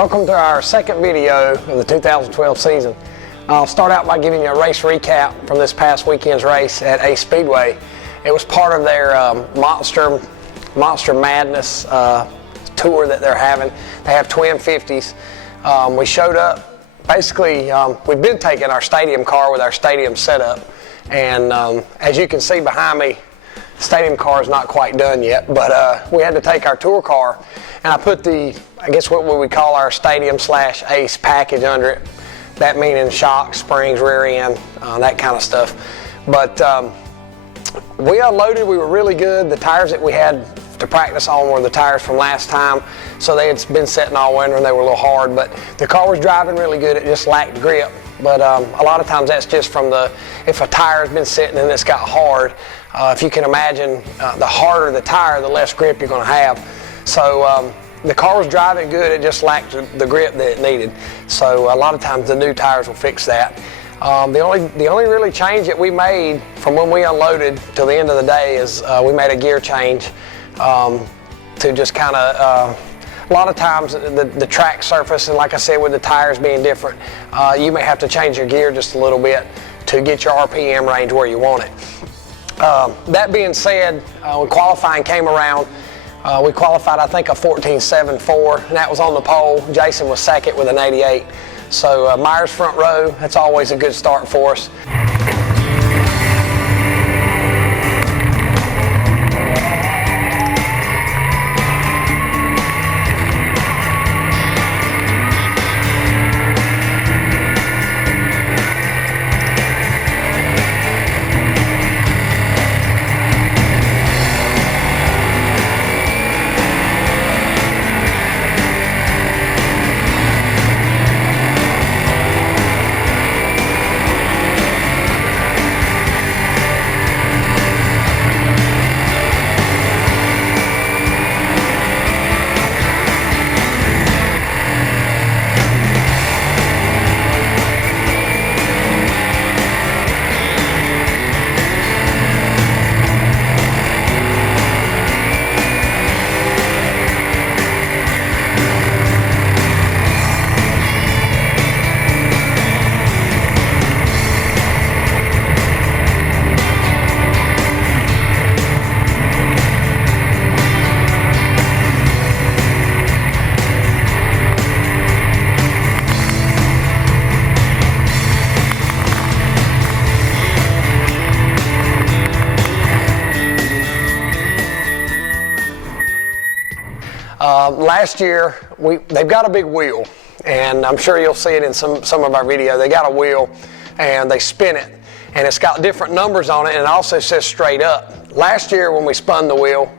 Welcome to our second video of the 2012 season. I'll start out by giving you a race recap from this past weekend's race at Ace Speedway. It was part of their Monster Madness tour that they're having. They have twin 50s. We showed up, basically we've been taking our stadium car with our stadium setup, and as you can see behind me, the stadium car is not quite done yet, but we had to take our tour car, and I put I guess what we would call our stadium / Ace package under it. That meaning shocks, springs, rear end, that kind of stuff. But we unloaded, we were really good. The tires that we had to practice on were the tires from last time, so they had been sitting all winter and they were a little hard, but the car was driving really good. It just lacked grip. But a lot of times that's just from if a tire has been sitting and it's got hard, if you can imagine, the harder the tire, the less grip you're going to have. So the car was driving good, it just lacked the grip that it needed. So a lot of times the new tires will fix that. The only really change that we made from when we unloaded till the end of the day is we made a gear change to just kind of, a lot of times the track surface, and like I said, with the tires being different, you may have to change your gear just a little bit to get your RPM range where you want it. That being said, when qualifying came around, we qualified, I think, a 14.74, and that was on the pole. Jason was second with an 88. So Myers front row, that's always a good start for us. Last year, they've got a big wheel, and I'm sure you'll see it in some of our video. They got a wheel, and they spin it, and it's got different numbers on it, and it also says straight up. Last year, when we spun the wheel,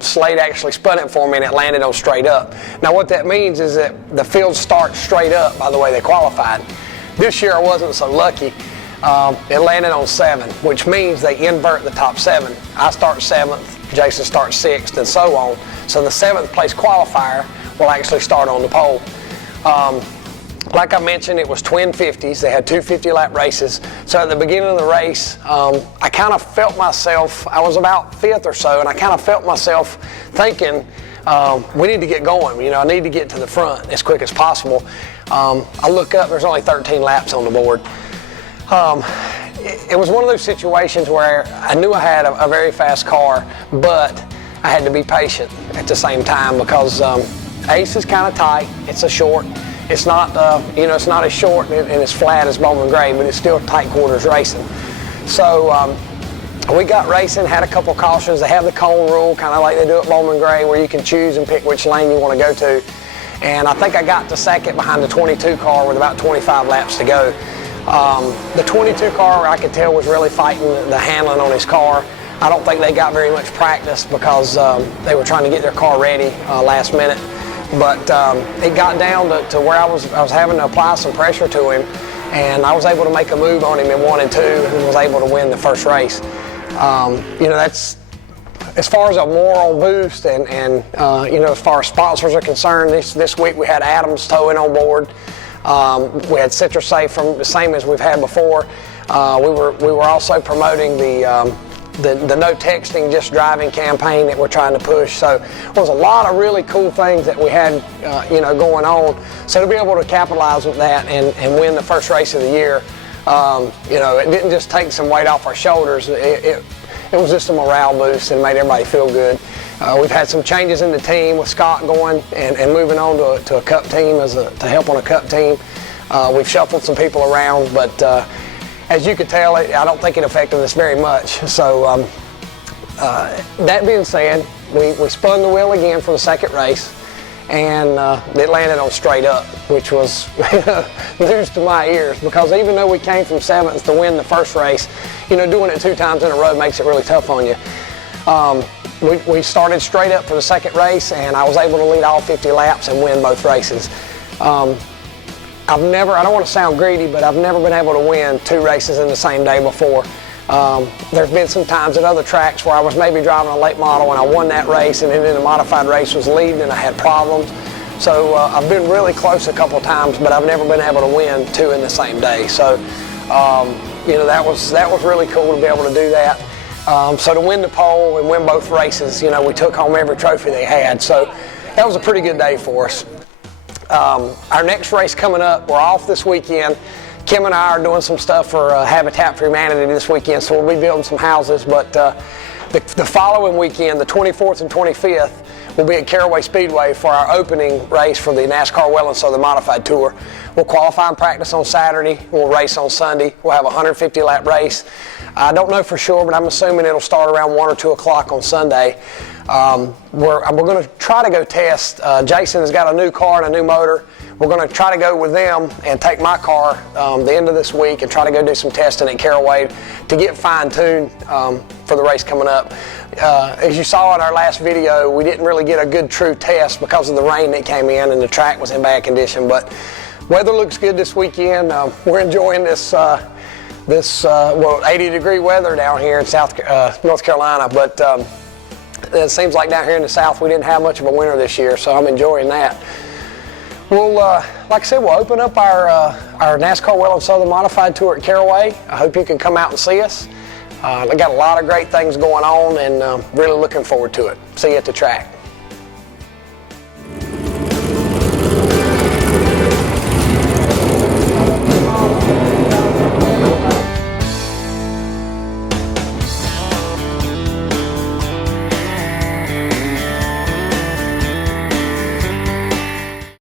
Slade actually spun it for me, and it landed on straight up. Now, what that means is that the field starts straight up by the way they qualified. This year, I wasn't so lucky. It landed on 7, which means they invert the top 7. I start 7th, Jason starts 6th, and so on. So the 7th place qualifier will actually start on the pole. Like I mentioned, it was twin 50s. They had two 50-lap races. So at the beginning of the race, I kind of felt myself, I was about 5th or so, and I kind of felt myself thinking, we need to get going. You know, I need to get to the front as quick as possible. I look up, there's only 13 laps on the board. It was one of those situations where I knew I had a very fast car, but I had to be patient at the same time because Ace is kind of tight. It's a short. It's not, it's not as short and as flat as Bowman Gray, but it's still tight quarters racing. So we got racing, had a couple cautions. They have the cone rule, kind of like they do at Bowman Gray, where you can choose and pick which lane you want to go to. And I think I got to second behind the 22 car with about 25 laps to go. The 22 car, I could tell, was really fighting the handling on his car. I don't think they got very much practice because they were trying to get their car ready last minute. But it got down to where I was having to apply some pressure to him, and I was able to make a move on him in 1 and 2 and was able to win the first race. That's as far as a moral boost and as far as sponsors are concerned. This week we had Adams Towing on board. We had Citrus Safe, from the same as we've had before. We were also promoting the the no texting, just driving campaign that we're trying to push. So there was a lot of really cool things that we had, going on. So to be able to capitalize with that and win the first race of the year, it didn't just take some weight off our shoulders. It was just a morale boost and made everybody feel good. We've had some changes in the team with Scott going and moving on to a cup team to help on a cup team. We've shuffled some people around, but as you could tell, I don't think it affected us very much. So that being said, we spun the wheel again for the second race, and it landed on straight up, which was news to my ears, because even though we came from 7th to win the first race, doing it 2 times in a row makes it really tough on you. We started straight up for the second race, and I was able to lead all 50 laps and win both races. I don't want to sound greedy, but I've never been able to win 2 races in the same day before. There's been some times at other tracks where I was maybe driving a late model and I won that race, and then in the modified race was leading and I had problems. So I've been really close a couple times, but I've never been able to win 2 in the same day. So that was really cool to be able to do that. So to win the pole and win both races, we took home every trophy they had. So that was a pretty good day for us. Our next race coming up, we're off this weekend. Kim and I are doing some stuff for Habitat for Humanity this weekend, so we'll be building some houses. But the following weekend, the 24th and 25th, we'll be at Caraway Speedway for our opening race for the NASCAR Well and Southern Modified Tour. We'll qualify and practice on Saturday. We'll race on Sunday. We'll have a 150-lap race. I don't know for sure, but I'm assuming it'll start around 1 or 2 o'clock on Sunday. We're going to try to go test. Jason has got a new car and a new motor. We're going to try to go with them and take my car the end of this week and try to go do some testing at Caraway to get fine-tuned for the race coming up. As you saw in our last video, we didn't really get a good true test because of the rain that came in and the track was in bad condition. But weather looks good this weekend. We're enjoying this 80-degree weather down here in North Carolina. But it seems like down here in the South we didn't have much of a winter this year, so I'm enjoying that. We'll, like I said, we'll open up our NASCAR Well and Southern Modified Tour at Caraway. I hope you can come out and see us. We got a lot of great things going on, and really looking forward to it. See you at the track.